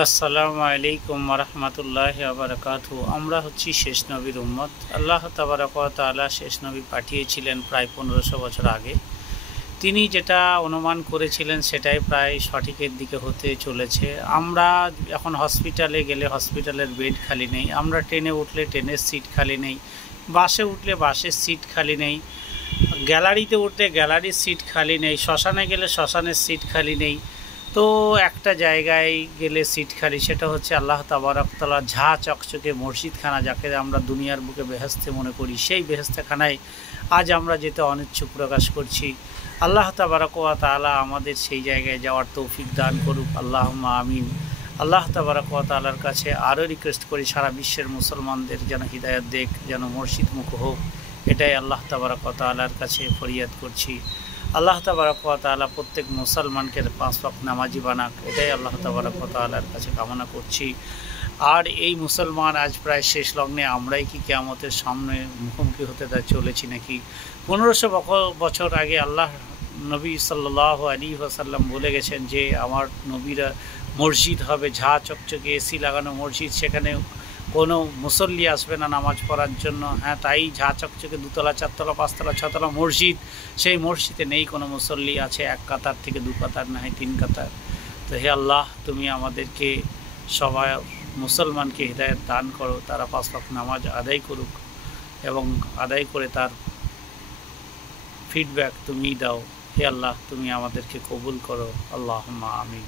আসসালামু আলাইকুম রহমতুল্লাহ বারাকাতু। আমরা হচ্ছি শেষ নবীর উম্মত। আল্লাহ তাবারাক ওয়া তাআলা শেষ নবী পাঠিয়েছিলেন প্রায় 1500 বছর আগে। তিনি যেটা অনুমান করেছিলেন সেটাই প্রায় সঠিকের দিকে হতে চলেছে। আমরা এখন হসপিটালে গেলে হসপিটালের বেড খালি নেই, আমরা ট্রেনে উঠলে ট্রেনের সিট খালি নেই, বাসে উঠলে বাসের সিট খালি নেই, গ্যালারিতে উঠলে গ্যালারির সিট খালি নেই, শ্মশানে গেলে শ্মশানের সিট খালি নেই। তো একটা জায়গায় গেলে সিট খালি, সেটা হচ্ছে আল্লাহ তাবারক তাআলা ঝা চকচকে মসজিদখানা, যাকে আমরা দুনিয়ার বুকে বেহেশতে মনে করি, সেই বেহেশতেখানায় আজ আমরা যেতে অনিচ্ছুক প্রকাশ করছি। আল্লাহ তাবারক ওয়া তাআলা আমাদের সেই জায়গায় যাওয়ার তৌফিক দান করুক, আল্লাহুম্মা আমিন। আল্লাহ তাবারক ওয়া তাআলার কাছে আরও রিকোয়েস্ট করি, সারা বিশ্বের মুসলমানদের যেন হিদায়াত দেখ, যেন মসজিদমুখ হোক, এটাই আল্লাহ তাবারক ওয়া তাআলার কাছে ফরিয়াদ করছি। আল্লাহ তাবারক ওয়া তাআলা প্রত্যেক মুসলমানকে 5 ওয়াক্ত নামাজি বানাক, এটাই আল্লাহ তাবারক ওয়া তাআলার কাছে কামনা করছি। আর এই মুসলমান আজ প্রায় শেষ লগ্নে, আমরাই কি কিয়ামতের সামনে মুখোমুখি হতে চলেছি নাকি? 1500 বছর আগে আল্লাহ নবী সাল্লাল্লাহু আলাইহি ওয়াসাল্লাম বলে গেছেন যে আমার নবীরা মসজিদ হবে ঝা চকচকে এসি লাগানো মসজিদ, সেখানে কোনো মুসল্লি আসবে না নামাজ পড়ার জন্য। হ্যাঁ, তাই ঝা চকচকে 2 তলা 4 তলা 5 তলা 6 তলা মসজিদ, সেই মসজিদে নেই কোনো মুসল্লি, আছে 1 কাতার থেকে 2 কাতার, না হয় 3 কাতার। তো হে আল্লাহ, তুমি আমাদেরকে সবাই মুসলমানকে হিদায়াত দান করো, তারা 5 ওয়াক্ত নামাজ আদায় করুক এবং আদায় করে তার ফিডব্যাক তুমি দাও। হে আল্লাহ, তুমি আমাদেরকে কবুল করো, আল্লাহুম্মা আমিন।